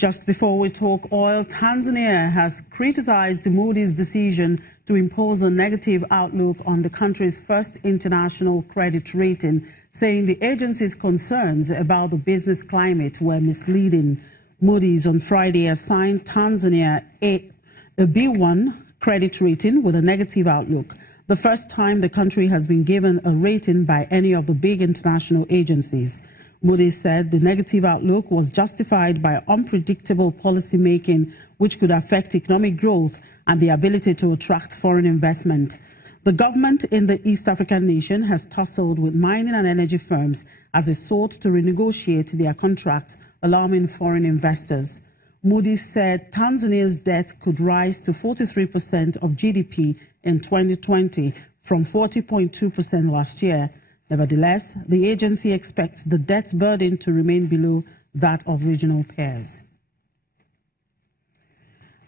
Just before we talk oil, Tanzania has criticized Moody's decision to impose a negative outlook on the country's first international credit rating, saying the agency's concerns about the business climate were misleading. Moody's on Friday assigned Tanzania a B1 credit rating with a negative outlook, the first time the country has been given a rating by any of the big international agencies. Moody's said the negative outlook was justified by unpredictable policy making, which could affect economic growth and the ability to attract foreign investment. The government in the East African nation has tussled with mining and energy firms as they sought to renegotiate their contracts, alarming foreign investors. Moody's said Tanzania's debt could rise to 43% of GDP in 2020 from 40.2% last year. Nevertheless, the agency expects the debt burden to remain below that of regional peers.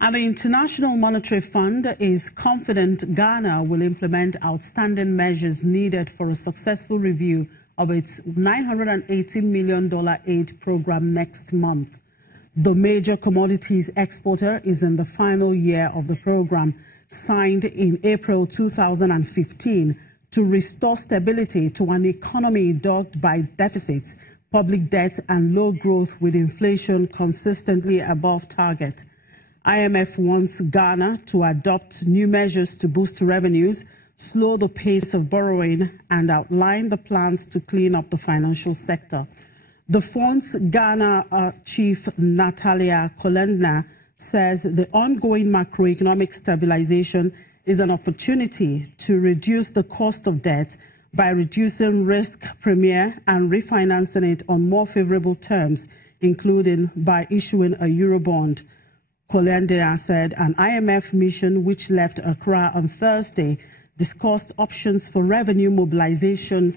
And the International Monetary Fund is confident Ghana will implement outstanding measures needed for a successful review of its $980 million aid program next month. The major commodities exporter is in the final year of the program, signed in April 2015, to restore stability to an economy dogged by deficits, public debt, and low growth, with inflation consistently above target. IMF wants Ghana to adopt new measures to boost revenues, slow the pace of borrowing, and outline the plans to clean up the financial sector. The fund's Ghana chief, Natalia Kolendner, says the ongoing macroeconomic stabilization is an opportunity to reduce the cost of debt by reducing risk premium and refinancing it on more favorable terms, including by issuing a Eurobond. Kolendner said an IMF mission which left Accra on Thursday discussed options for revenue mobilization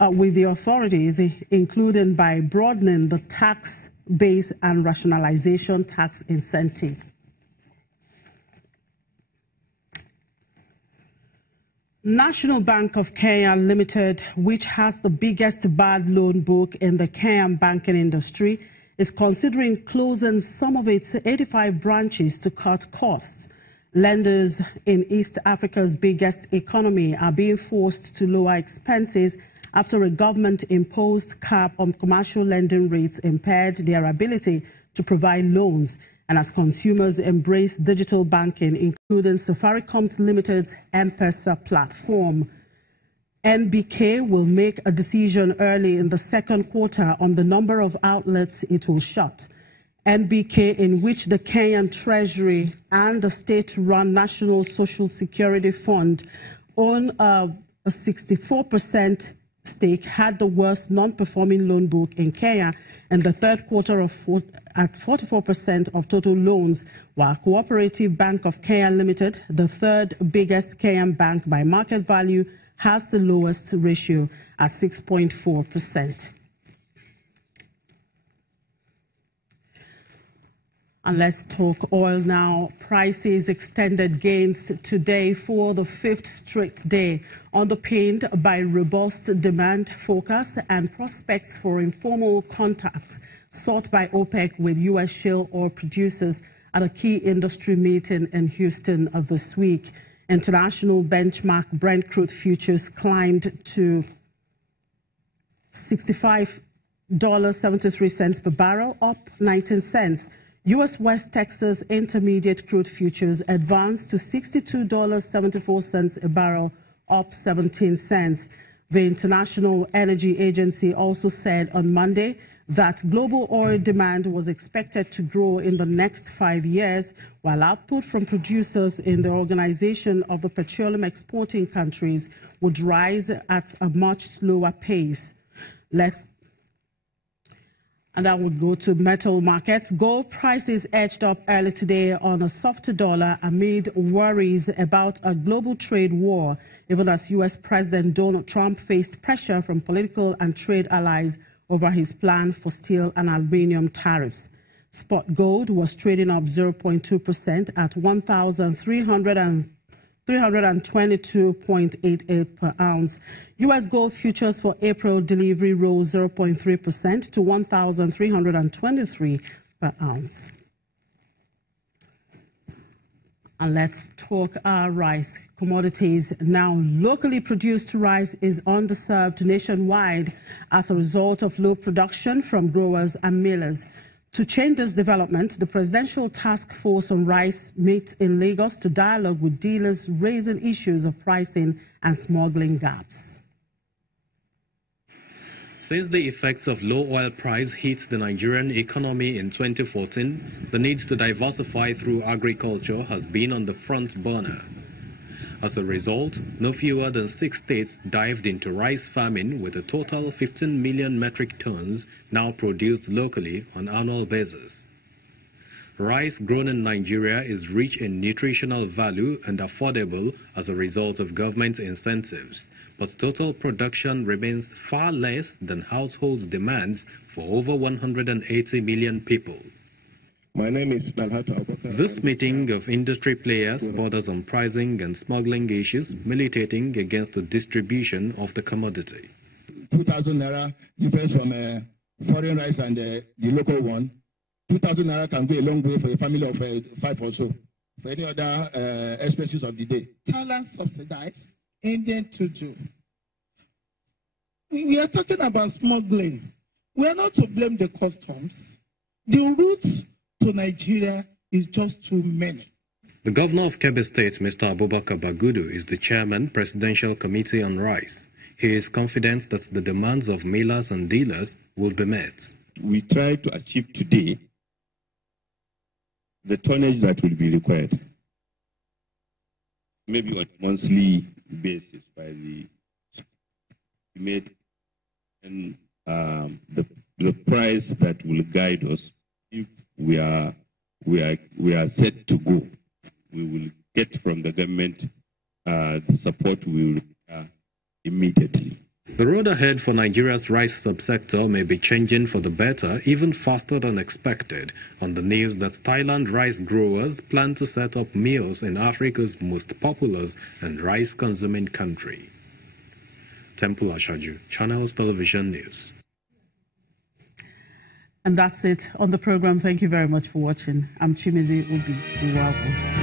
with the authorities, including by broadening the tax base and rationalization tax incentives. National Bank of Kenya Limited, which has the biggest bad loan book in the Kenyan banking industry, is considering closing some of its 85 branches to cut costs. Lenders in East Africa's biggest economy are being forced to lower expenses after a government-imposed cap on commercial lending rates impaired their ability to provide loans, and as consumers embrace digital banking, including Safaricom Limited's M-Pesa platform. NBK will make a decision early in the second quarter on the number of outlets it will shut. NBK, in which the Kenyan Treasury and the state-run National Social Security Fund own a 64% stake, had the worst non-performing loan book in Kenya in the third quarter at 44% of total loans, while Cooperative Bank of Kenya Limited, the third biggest Kenyan bank by market value, has the lowest ratio at 6.4%. And let's talk oil now. Prices extended gains today for the fifth straight day, underpinned by robust demand forecasts and prospects for informal contacts sought by OPEC with U.S. shale oil producers at a key industry meeting in Houston this week. International benchmark Brent crude futures climbed to $65.73 per barrel, up 19 cents. U.S. West Texas Intermediate crude futures advanced to $62.74 a barrel, up 17 cents. The International Energy Agency also said on Monday that global oil demand was expected to grow in the next 5 years, while output from producers in the Organization of the Petroleum Exporting Countries would rise at a much slower pace. And I would go to metal markets. Gold prices edged up early today on a softer dollar amid worries about a global trade war, even as U.S. President Donald Trump faced pressure from political and trade allies over his plan for steel and aluminum tariffs. Spot gold was trading up 0.2% at $1,322.88 per ounce. U.S. gold futures for April delivery rose 0.3% to $1,323 per ounce. And let's talk rice commodities. Now, locally produced rice is underserved nationwide as a result of low production from growers and millers. To change this development, the Presidential Task Force on Rice meets in Lagos to dialogue with dealers, raising issues of pricing and smuggling gaps. Since the effects of low oil price hit the Nigerian economy in 2014, the need to diversify through agriculture has been on the front burner. As a result, no fewer than 6 states dived into rice farming, with a total 15 million metric tons now produced locally on an annual basis. Rice grown in Nigeria is rich in nutritional value and affordable as a result of government incentives, but total production remains far less than households' demands for over 180 million people. My name is Dalhata. This meeting of industry players borders on pricing and smuggling issues, militating against the distribution of the commodity. 2,000 naira difference from foreign rice and the local one. 2,000 naira can go a long way for a family of 5 or so, for any other expenses of the day. Thailand subsidized, Indian to do. We are talking about smuggling. We are not to blame the customs. The routes to Nigeria is just too many. The governor of Kebbi State, Mr. Abubakar Bagudu, is the chairman, Presidential Committee on Rice. He is confident that the demands of millers and dealers will be met. We try to achieve today the tonnage that will be required, maybe on a monthly basis by the made, and the price that will guide us. If we are set to go, we will get from the government the support we will immediately. The road ahead for Nigeria's rice subsector may be changing for the better even faster than expected, on the news that Thailand rice growers plan to set up mills in Africa's most populous and rice-consuming country. Temple Ashaju, Channels Television News. And that's it on the program. Thank you very much for watching. I'm Chimizi Obi. You're welcome.